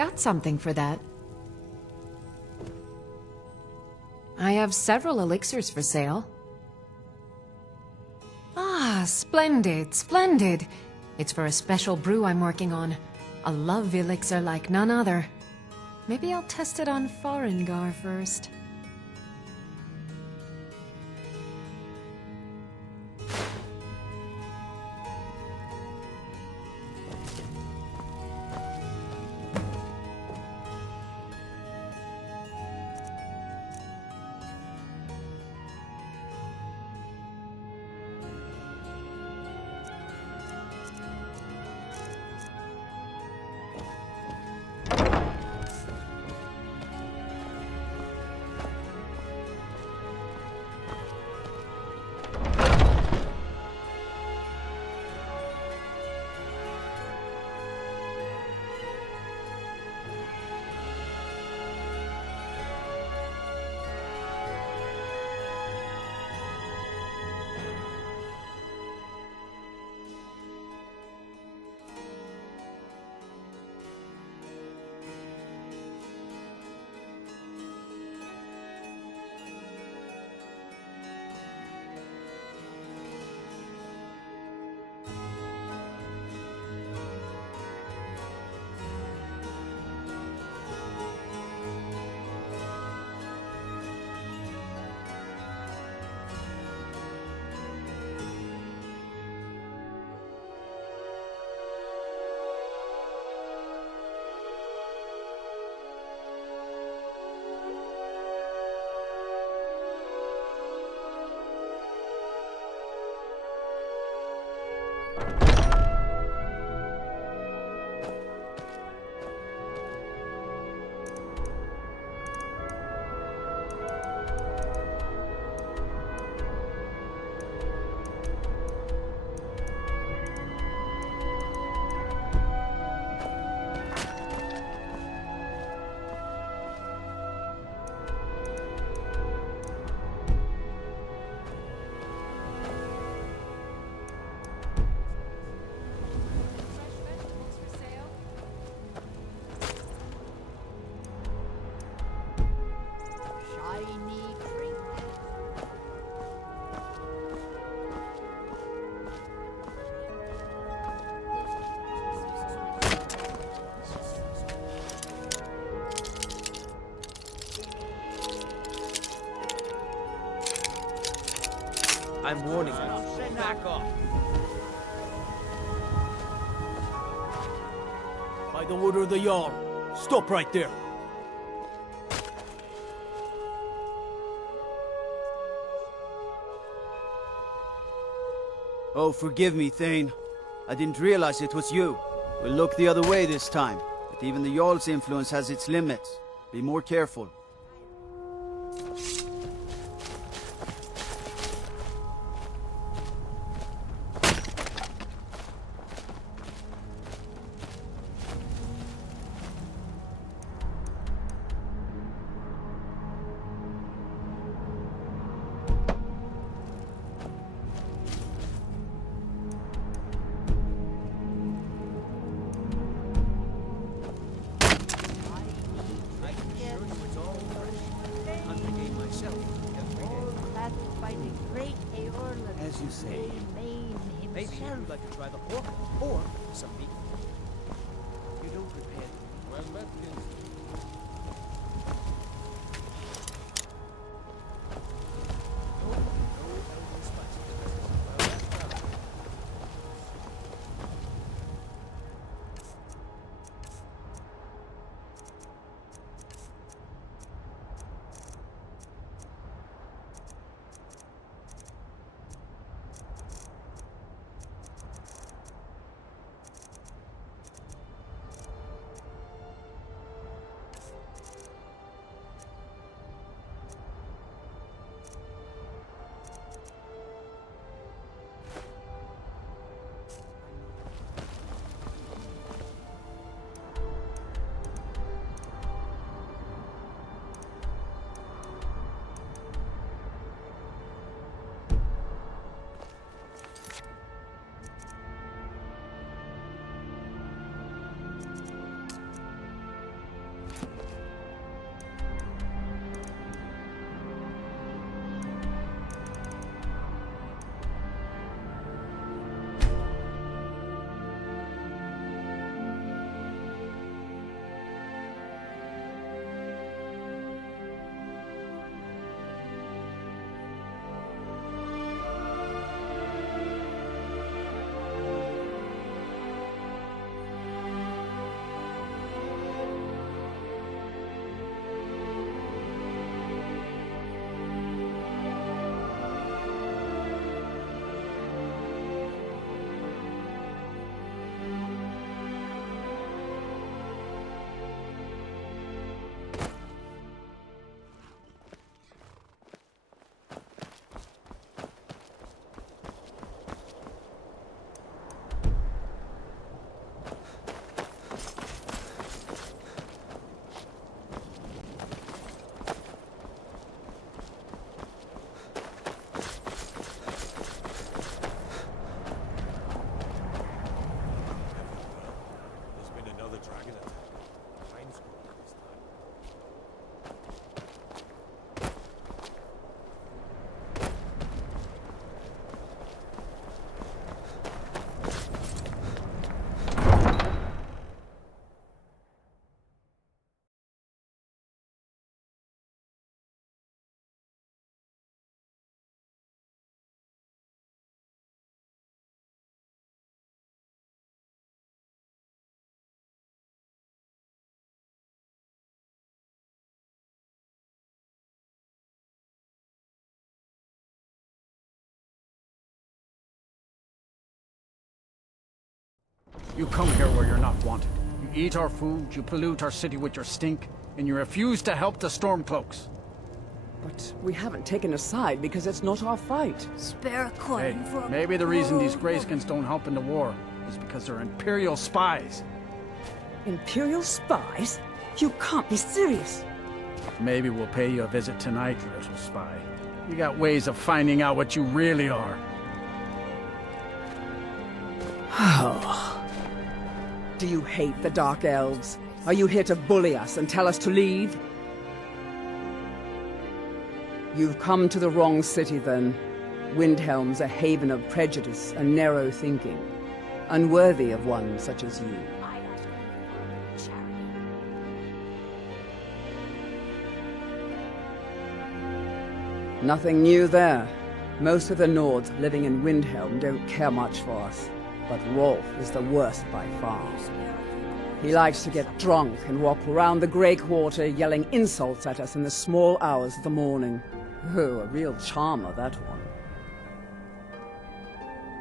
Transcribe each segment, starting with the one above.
got something for that. I have several elixirs for sale. Ah, splendid, splendid. It's for a special brew I'm working on. A love elixir like none other. Maybe I'll test it on Farengar first. I'm warning you. Back off. By the order of the Jarl, stop right there. Oh, forgive me, Thane. I didn't realize it was you. We'll look the other way this time. But even the Jarl's influence has its limits. Be more careful. As you say. Maybe you'd like to try the pork, or some meat. You don't prepare. Well, that is... You come here where you're not wanted. You eat our food, you pollute our city with your stink, and you refuse to help the Stormcloaks. But we haven't taken a side because it's not our fight. Spare a coin Hey, for a maybe the reason these poor Greyskins don't help in the war is because they're Imperial spies. Imperial spies? You can't be serious. Maybe we'll pay you a visit tonight, little spy. We got ways of finding out what you really are. Do you hate the Dark Elves? Are you here to bully us and tell us to leave? You've come to the wrong city, then. Windhelm's a haven of prejudice and narrow thinking, unworthy of one such as you. I ask for charity. Nothing new there. Most of the Nords living in Windhelm don't care much for us, but Rolf is the worst by far. He likes to get drunk and walk around the Grey Quarter yelling insults at us in the small hours of the morning. Oh, a real charmer, that one.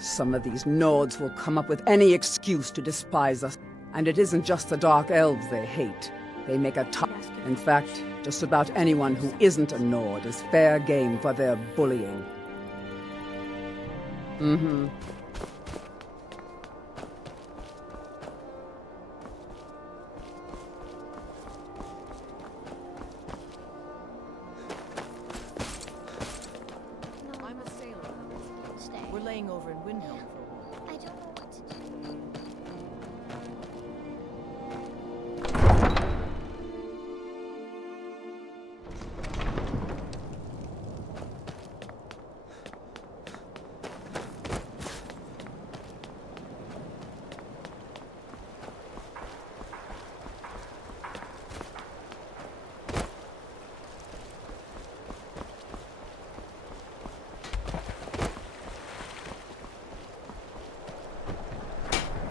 Some of these Nords will come up with any excuse to despise us. And it isn't just the Dark Elves they hate. They make a tough. In fact, just about anyone who isn't a Nord is fair game for their bullying. Mm-hmm. I'm a sailor. Stay. We're laying over in Windhelm for a while. I don't know what to do.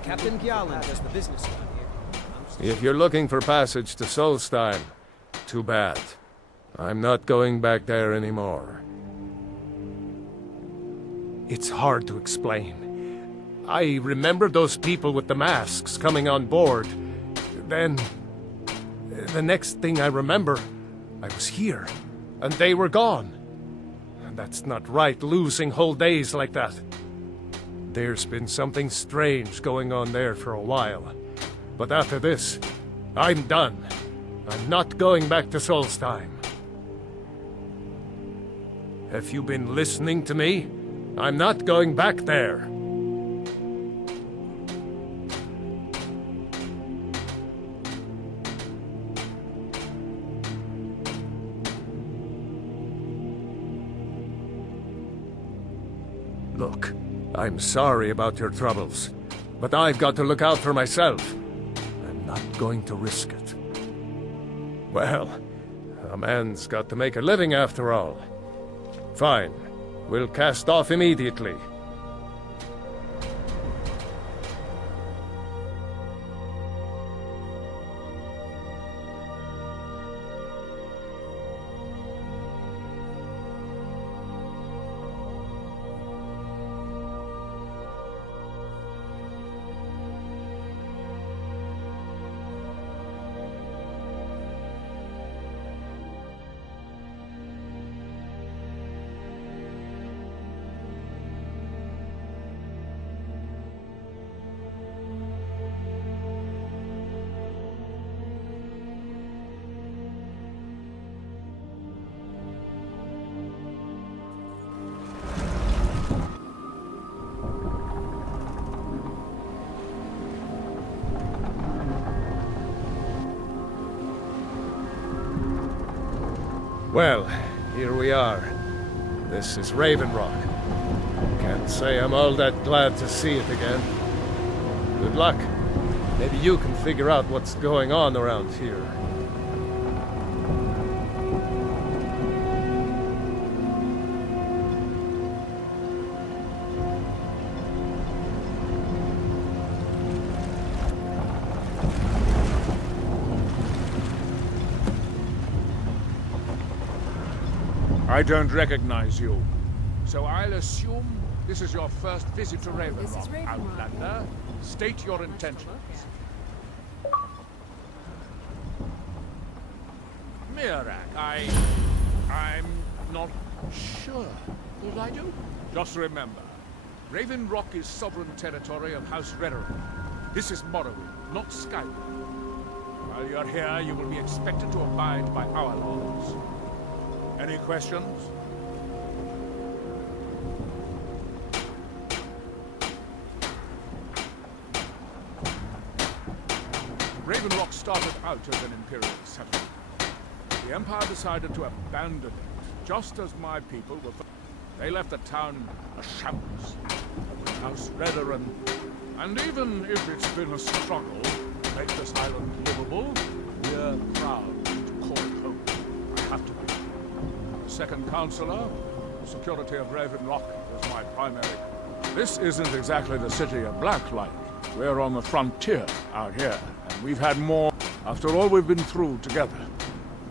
Captain Gjalland does the business around here. If you're looking for passage to Solstein, too bad. I'm not going back there anymore. It's hard to explain. I remember those people with the masks coming on board. Then, the next thing I remember, I was here, and they were gone. And that's not right, losing whole days like that. There's been something strange going on there for a while. But after this, I'm done. I'm not going back to Solstein. Have you been listening to me? I'm not going back there. Look, I'm sorry about your troubles, but I've got to look out for myself. I'm not going to risk it. Well, a man's got to make a living after all. Fine. We'll cast off immediately. Well, here we are. This is Raven Rock. Can't say I'm all that glad to see it again. Good luck. Maybe you can figure out what's going on around here. I don't recognize you. So I'll assume this is your first visit to Raven This is Rock, Raven Rock. Outlander. State your intentions. Mirak, I'm not sure. What I do? Just remember, Raven Rock is sovereign territory of House Redderin. This is Morrowind, not Skyrim. While you're here, you will be expected to abide by our laws. Any questions? Raven Rock started out as an Imperial settlement. The Empire decided to abandon it, just as my people were. They left the town a shambles. House Redderin. And even if it's been a struggle to make this island livable, we're proud to call it home. I have to be. Second Counselor, the security of Raven Rock is my primary. This isn't exactly the city of Blacklight. We're on the frontier out here, and we've had more. After all we've been through together,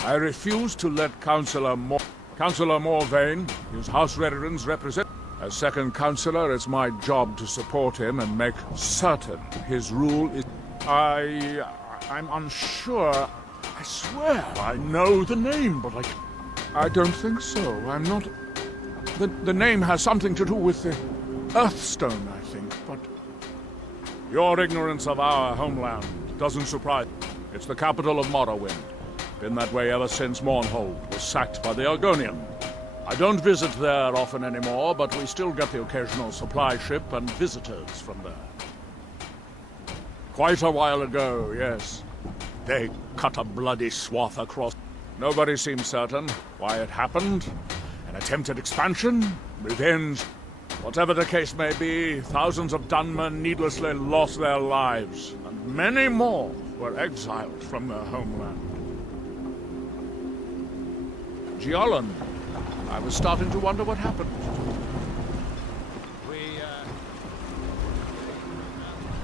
I refuse to let Councillor Morvain, his House Redderin's representative. As second Councillor, it's my job to support him and make certain his rule is... I'm unsure. I swear I know the name, but I don't think so. I'm not... The name has something to do with the Earthstone, I think, but... Your ignorance of our homeland doesn't surprise me. It's the capital of Morrowind. Been that way ever since Mournhold was sacked by the Argonian. I don't visit there often anymore, but we still get the occasional supply ship and visitors from there. Quite a while ago, yes. They cut a bloody swath across. Nobody seems certain why it happened. An attempted expansion? Revenge? Whatever the case may be, thousands of Dunmen needlessly lost their lives, and many more were exiled from their homeland. Giolan, I was starting to wonder what happened.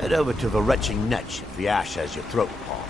Head over to the retching niche if the ash has your throat paused.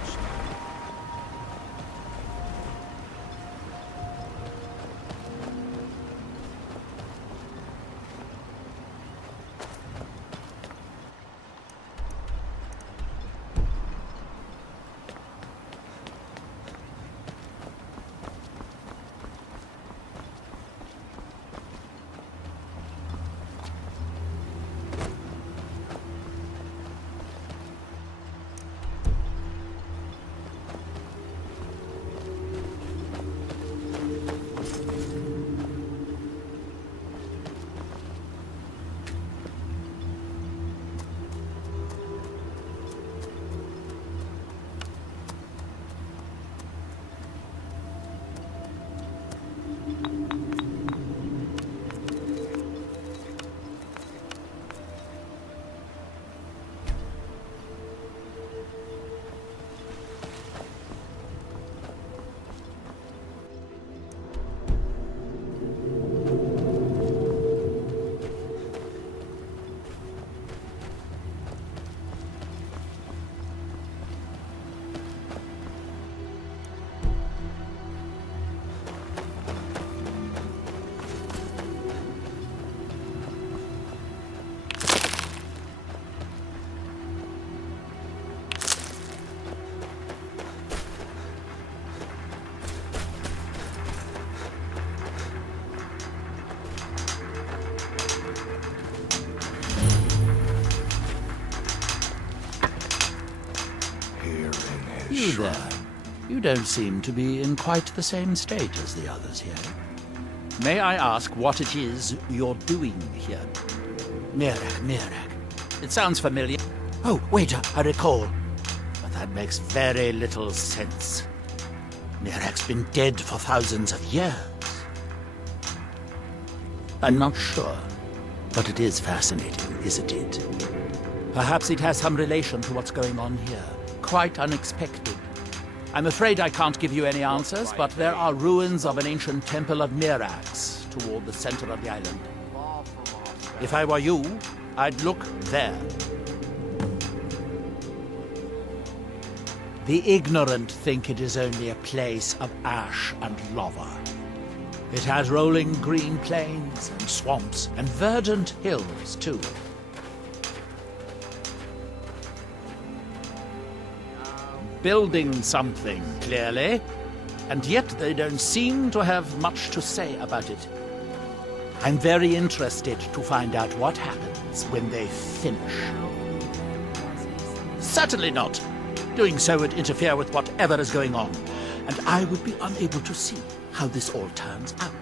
You there. You don't seem to be in quite the same state as the others here. May I ask what it is you're doing here? Mirak. It sounds familiar. Oh, wait, I recall. But that makes very little sense. Mirak's been dead for thousands of years. I'm not sure, but it is fascinating, isn't it? Perhaps it has some relation to what's going on here. Quite unexpected. I'm afraid I can't give you any answers, but there are ruins of an ancient temple of Mirax toward the center of the island. If I were you, I'd look there. The ignorant think it is only a place of ash and lava. It has rolling green plains and swamps and verdant hills, too. Building something, clearly, and yet they don't seem to have much to say about it. I'm very interested to find out what happens when they finish. Certainly not. Doing so would interfere with whatever is going on, and I would be unable to see how this all turns out.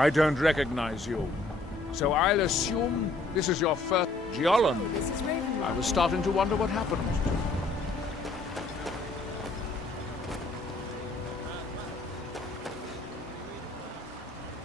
I don't recognize you. So I'll assume this is your first geolon. This is Raven. I was starting to wonder what happened to